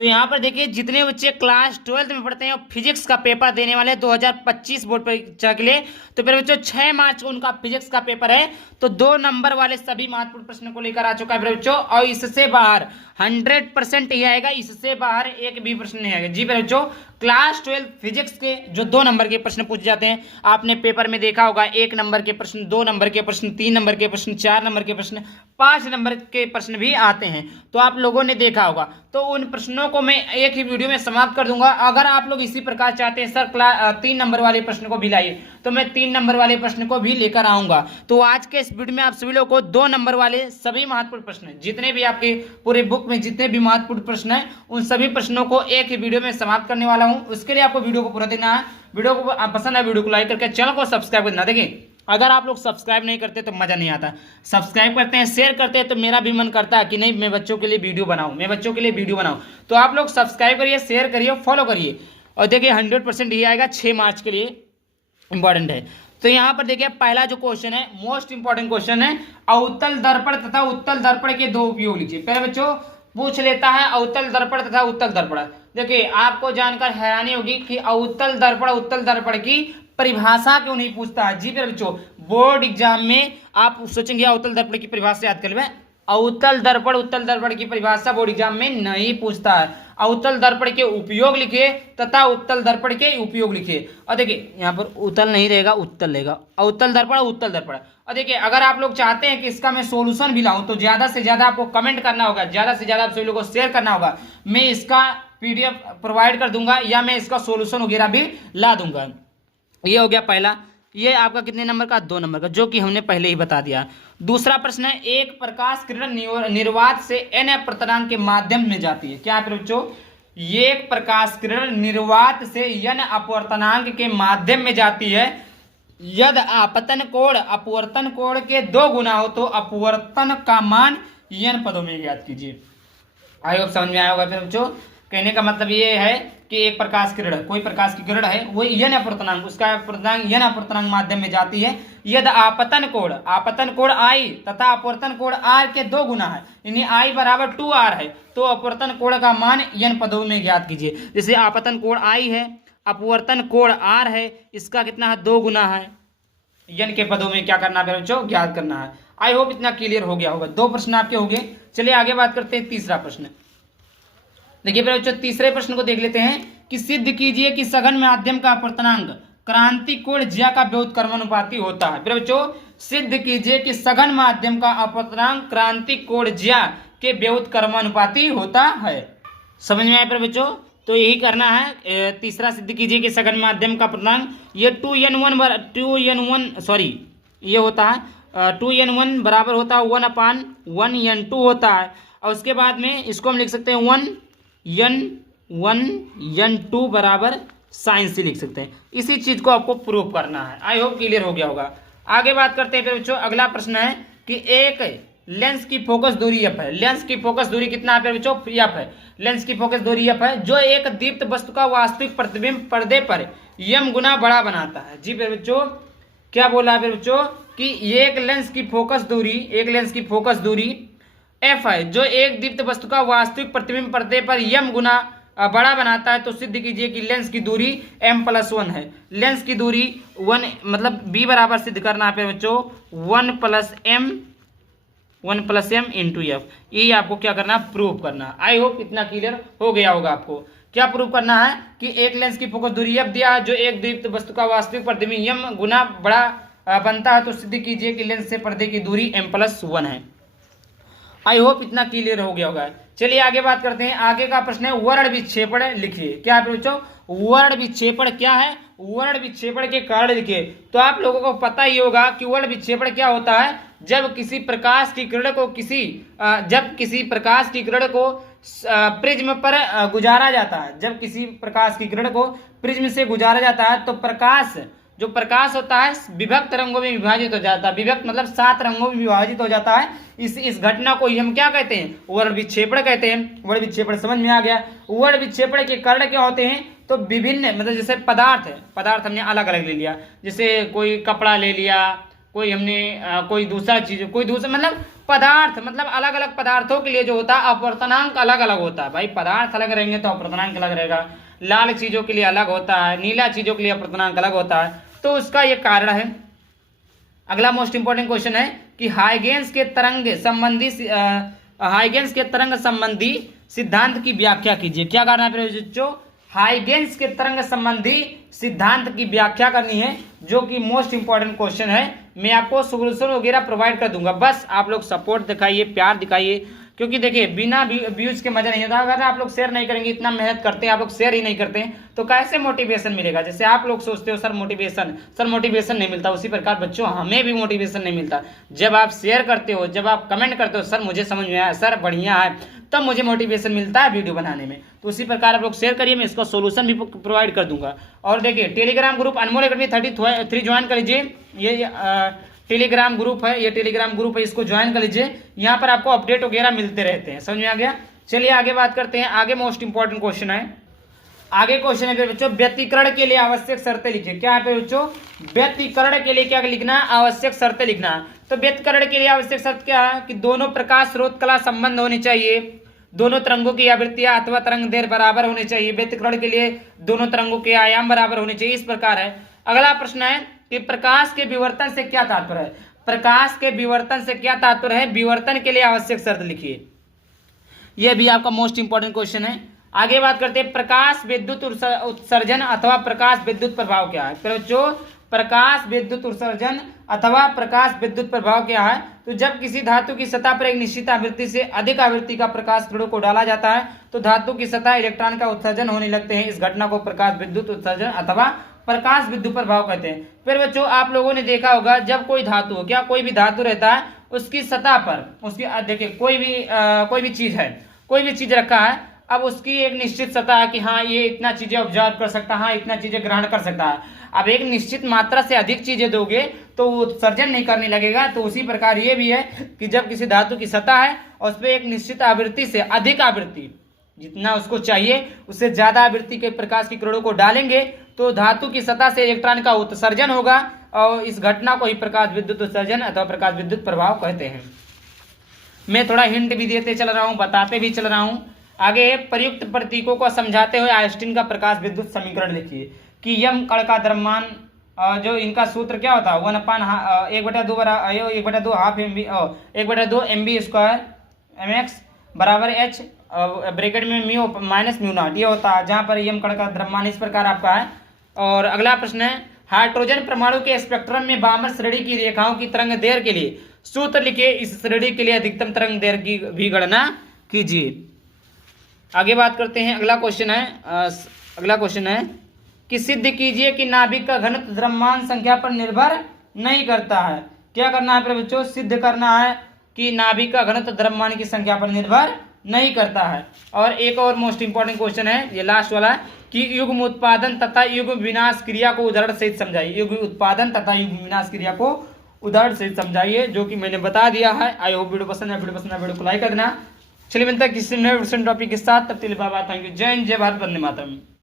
तो यहाँ पर देखिए जितने बच्चे क्लास 12th में पढ़ते हैं और फिजिक्स का पेपर देने वाले 2025 बोर्ड परीक्षा के लिए, तो फिर बच्चों 6 मार्च को उनका फिजिक्स का पेपर है। तो 2 नंबर वाले सभी महत्वपूर्ण प्रश्न को लेकर आ चुका है बच्चों, और इससे बाहर 100% ही आएगा, इससे बाहर एक भी प्रश्न नहीं आएगा। जी बच्चों, क्लास 12 फिजिक्स के जो 2 नंबर के प्रश्न पूछे जाते हैं, आपने पेपर में देखा होगा, 1 नंबर के प्रश्न, 2 नंबर के प्रश्न, 3 नंबर के प्रश्न, 4 नंबर के प्रश्न, 5 नंबर के प्रश्न भी आते हैं, तो आप लोगों ने देखा होगा। तो उन प्रश्नों को मैं एक ही वीडियो में समाप्त कर दूंगा। अगर आप लोग इसी प्रकार चाहते हैं सर 3 नंबर वाले प्रश्न को भी लाइए, तो मैं 3 नंबर वाले प्रश्न को भी लेकर आऊंगा। तो आज के इस वीडियो में आप सभी लोगों को 2 नंबर वाले सभी महत्वपूर्ण प्रश्न, जितने भी आपके पूरे बुक में जितने भी महत्वपूर्ण प्रश्न हैं, उन सभी प्रश्नों को एक ही वीडियो में समाप्त करने वाला हूं। उसके लिए आपको वीडियो को पूरा देखना है। वीडियो को आप पसंद है, वीडियो को लाइक करके चैनल को सब्सक्राइब कर देना। देखिए, अगर आप लोग सब्सक्राइब नहीं करते तो मजा नहीं आता, सब्सक्राइब करते हैं, शेयर करते हैं, तो मेरा भी मन करता है कि नहीं मैं बच्चों के लिए वीडियो बनाऊं, मैं बच्चों के लिए वीडियो बनाऊं। तो आप लोग सब्सक्राइब करिए, शेयर करिए, फॉलो करिए। और देखिए 100% ही आएगा, 6 मार्च के लिए इंपॉर्टेंट है। तो यहाँ पर देखिए पहला जो क्वेश्चन है, मोस्ट इंपॉर्टेंट क्वेश्चन है, अवतल दर्पण तथा उत्तल दर्पण के 2 उपयोग लिखिए। पहले बच्चों पूछ लेता है अवतल दर्पण तथा उत्तल दर्पण। देखिए आपको जानकर हैरानी होगी कि अवतल दर्पण उत्तल दर्पण की परिभाषा क्यों नहीं पूछता है। जी बच्चों, बोर्ड एग्जाम में आप सोचेंगे अवतल दर्पण की परिभाषा याद कर ले, अवतल दर्पण उत्तल दर्पण की परिभाषा बोर्ड एग्जाम में नहीं पूछता है। अवतल दर्पण के उपयोग लिखिए तथा उत्तल दर्पण के उपयोग लिखिए। और देखिए यहाँ पर उत्तल नहीं रहेगा, उत्तल रहेगा, अवतल दर्पण उत्तल दर्पण। और देखिए अगर आप लोग चाहते हैं कि इसका मैं सोल्यूशन भी लाऊं, तो ज्यादा से ज्यादा आपको कमेंट करना होगा, ज्यादा से ज्यादा आप सभी लोगों को शेयर करना होगा। मैं इसका पीडीएफ प्रोवाइड कर दूंगा या मैं इसका सोल्यूशन वगैरह भी ला दूंगा। ये हो गया पहला। ये आपका कितने नंबर का, 2 नंबर का, जो कि हमने पहले ही बता दिया। दूसरा प्रश्न है, एक प्रकाश किरण निर्वात से एन अपवर्तनांक के माध्यम में जाती है। क्या है बच्चों, एक प्रकाश किरण निर्वात से एन अपवर्तनांक के माध्यम में जाती है, यदि आपतन कोण अपवर्तन कोण के 2 गुना हो तो अपवर्तन का मान एन पदों में ज्ञात कीजिए। आई होप समझ में आया होगा। फिर बच्चों कहने का मतलब ये है कि एक प्रकाश किरण, कोई प्रकाश की किरण है, वो एन अपवर्तनांक, उसका अपवर्तनांक एन अपवर्तनांक माध्यम में जाती है, यदि आपतन कोण आई तथा अपवर्तन कोण आर के 2 गुना है, यानी आई बराबर 2r है, तो अपवर्तन कोण का मान एन पदों में ज्ञात कीजिए। जैसे आपतन कोण आई है, अपवर्तन कोण आर है, इसका कितना है, 2 गुना है, एन के पदों में क्या करना है बच्चों, ज्ञात करना है। आई होप इतना क्लियर हो गया होगा। 2 प्रश्न आपके हो गए। चलिए आगे बात करते हैं तीसरा प्रश्न। देखिए बच्चों तीसरे प्रश्न को देख लेते हैं कि सिद्ध कीजिए कि सघन माध्यम का अपवर्तनांक क्रांति कोण ज्या का व्युत्क्रमानुपाती होता है। बच्चों सिद्ध कीजिए कि सघन माध्यम का अपवर्तनांक क्रांति कोण ज्या के व्युत्क्रमानुपाती होता है। समझ में आया फिर बच्चों? तो यही करना है। तीसरा सिद्ध कीजिए कि सघन माध्यम का अपवर्तनांक ये 2n1 सॉरी ये होता है 2n1 बराबर होता है 1/1n2 होता है। और उसके बाद में इसको हम लिख सकते हैं 1n1n2 बराबर साइन से लिख सकते हैं। इसी चीज को आपको प्रूव करना है। आई होप क्लियर हो गया होगा। आगे बात करते हैं बच्चों। अगला प्रश्न है कि एक लेंस की फोकस दूरी f है। लेंस की फोकस दूरी कितना है बच्चों, f है। लेंस की फोकस दूरी f है, जो एक दीप्त वस्तु का वास्तविक प्रतिबिंब पर्दे पर m गुना बड़ा बनाता है। जी बच्चों क्या बोला है बच्चों कि एक लेंस की फोकस दूरी f है, जो एक दीप्त वस्तु का वास्तविक प्रतिबिंब पर्दे पर m गुना बड़ा बनाता है। तो सिद्ध कीजिए कि लेंस की दूरी m+1 है। लेंस की दूरी 1 मतलब b बराबर सिद्ध करना है बच्चों 1+m इंटू f। यही आपको क्या करना है, प्रूव करना। आई होप इतना क्लियर हो गया होगा आपको। क्या प्रूव करना है कि एक लेंस की फोकस दूरी f दिया है, जो एक दीप्त वस्तु का वास्तविक प्रतिबिंब m गुना बड़ा बनता है। तो सिद्ध कीजिए कि लेंस से पर्दे की दूरी m+1 है। आई होप इतना क्लियर हो गया होगा। चलिए आगे बात करते हैं। आगे का प्रश्न है वर्ण विक्षेपण लिखिए। क्या है बच्चों, वर्ण विक्षेपण क्या है, वर्ण विक्षेपण के कारण लिखिए। तो आप लोगों को पता ही होगा कि वर्ण विक्षेपण क्या होता है। जब किसी प्रकाश की किरण को प्रिज्म पर गुजारा जाता है, जब किसी प्रकाश की किरण को प्रिज्म से गुजारा जाता है, तो जो प्रकाश होता है विभक्त रंगों में विभाजित हो जाता है। विभक्त मतलब 7 रंगों में विभाजित हो जाता है। इस घटना को हम क्या कहते हैं, वर्ण विक्षेपण कहते हैं। वर्ण विक्षेपण समझ में आ गया। वर्ण विक्षेपण के कारण क्या होते हैं, तो विभिन्न मतलब जैसे पदार्थ हमने अलग अलग ले लिया, जैसे कोई कपड़ा ले लिया, कोई हमने कोई दूसरा चीज, कोई दूसरा मतलब पदार्थ मतलब अलग अलग पदार्थों के लिए जो होता है अपवर्तनांक अलग अलग होता है। भाई पदार्थ अलग रहेंगे तो अपवर्तनांक अलग रहेगा। लाल चीजों के लिए अलग होता है, नीला चीजों के लिए अपवर्तनांक अलग होता है, तो उसका ये कारण है। अगला मोस्ट इंपॉर्टेंट क्वेश्चन है कि हाइगेंस के तरंग संबंधी सिद्धांत की व्याख्या कीजिए। क्या करना है बच्चों? हाइगेंस के तरंग संबंधी सिद्धांत की व्याख्या करनी है, जो कि मोस्ट इंपॉर्टेंट क्वेश्चन है। मैं आपको सोल्यूशन वगैरह प्रोवाइड कर दूंगा, बस आप लोग सपोर्ट दिखाइए, प्यार दिखाइए, क्योंकि देखिए बिना व्यूज के मजा नहीं आता। अगर आप लोग शेयर नहीं करेंगे, इतना मेहनत करते हैं आप लोग, शेयर ही नहीं करते हैं, तो कैसे मोटिवेशन मिलेगा? जैसे आप लोग सोचते हो सर मोटिवेशन नहीं मिलता, उसी प्रकार बच्चों हमें भी मोटिवेशन नहीं मिलता। जब आप शेयर करते हो, जब आप कमेंट करते हो सर मुझे समझ में आया, सर बढ़िया है, तब मुझे मोटिवेशन मिलता है वीडियो बनाने में। तो उसी प्रकार आप लोग शेयर करिए, मैं इसका सोल्यूशन भी प्रोवाइड कर दूंगा। और देखिए टेलीग्राम ग्रुप अनमोल एकेडमी 33 ज्वाइन कर लीजिए। ये टेलीग्राम ग्रुप है, इसको ज्वाइन कर लीजिए। यहाँ पर आपको अपडेट वगैरह मिलते रहते हैं। समझ में आ गया? चलिए आगे बात करते हैं। आगे मोस्ट इंपॉर्टेंट क्वेश्चन है। आगे क्वेश्चन है बच्चों, व्यतिकरण के लिए आवश्यक शर्तें लिखिए। क्या है बच्चों? व्यतिकरण के लिए क्या लिखना है? आवश्यक शर्तें लिखना है। तो व्यतिकरण के लिए आवश्यक शर्त क्या है कि दोनों प्रकाश स्रोत कला संबंध होनी चाहिए, दोनों तरंगों की आवृत्तियां अथवा तरंग दैर्घ्य बराबर होने चाहिए। व्यतिकरण के लिए दोनों तरंगों के आयाम बराबर होने चाहिए। इस प्रकार है। अगला प्रश्न है कि प्रकाश के विवर्तन से क्या तात्पर्य है? प्रकाश के विवर्तन से क्या तात्पर्य है? विवर्तन के लिए आवश्यक शर्त लिखिए। यह भी आपका मोस्ट इंपॉर्टेंट क्वेश्चन है। आगे बात करते हैं, प्रकाश विद्युत उत्सर्जन अथवा प्रकाश विद्युत प्रभाव क्या है? तो जो प्रकाश विद्युत उत्सर्जन अथवा प्रकाश विद्युत प्रभाव क्या है? तो जब किसी धातु की सतह पर एक निश्चित आवृत्ति से अधिक आवृत्ति का प्रकाश किरणों को डाला जाता है तो धातु की सतह इलेक्ट्रॉन का उत्सर्जन होने लगते हैं। इस घटना को प्रकाश विद्युत उत्सर्जन अथवा प्रकाश विद्युत प्रभाव कहते हैं। फिर बच्चों आप लोगों ने देखा होगा, जब कोई धातु कोई भी धातु रहता है, उसकी सतह पर देखिए कोई भी चीज रखा है, अब उसकी एक निश्चित सतह है कि हाँ ये इतना चीजें ऑब्जर्व कर सकता है, हाँ इतना चीजें ग्रहण कर सकता है। अब एक निश्चित मात्रा से अधिक चीजें दोगे तो वो उत्सर्जन नहीं करने लगेगा। तो उसी प्रकार ये भी है कि जब किसी धातु की सतह है और उस पर एक निश्चित आवृत्ति से अधिक आवृत्ति, जितना उसको चाहिए उससे ज्यादा आवृत्ति के प्रकाश की किरणों को डालेंगे तो धातु की सतह से इलेक्ट्रॉन का उत्सर्जन होगा, और इस घटना को ही प्रकाश विद्युत उत्सर्जन अथवा प्रकाश विद्युत प्रभाव कहते हैं। मैं थोड़ा हिंट भी देते चल रहा हूँ, बताते भी चल रहा हूँ। आगे प्रयुक्त प्रतीकों को समझाते हुए आइंस्टीन का प्रकाश विद्युत समीकरण लिखिए कि यम कण का द्रव्यमान, जो इनका सूत्र क्या होता है 1/2 half M B 1/2 mv² mx बराबर h ब्रैकेट में म्यू माइनस म्यू नॉट, ये होता है, जहाँ पर यम कण का द्रव्यमान इस प्रकार आपका है। और अगला प्रश्न है, हाइड्रोजन परमाणु के स्पेक्ट्रम में वामन श्रेणी की रेखाओं की तरंग दैर्घ्य के लिए सूत्र लिखिए। इस श्रेणी के लिए अधिकतम तरंग दैर्घ्य की भी गणना कीजिए। आगे बात करते हैं। अगला क्वेश्चन है कि सिद्ध कीजिए कि नाभिक का घनत्व द्रव्यमान संख्या पर निर्भर नहीं करता है। क्या करना है बच्चों? सिद्ध करना है कि नाभिक का घनत्व द्रव्यमान की संख्या पर निर्भर नहीं करता है। और एक और मोस्ट इंपॉर्टेंट क्वेश्चन है, ये लास्ट वाला, कि युग्म उत्पादन तथा युग्म विनाश क्रिया को उदाहरण सहित समझाइए। युग्म उत्पादन तथा युग्म विनाश क्रिया को उदाहरण सहित समझाइए, जो कि मैंने बता दिया है। आई होप वीडियो पसंद है, वीडियो को लाइक कर देना। चलिए मिलता है किसी नए टॉपिक के साथ, तब तक के लिए बाय बाय, थैंक यू, जय हिंद, जय भारत, वंदे मातरम।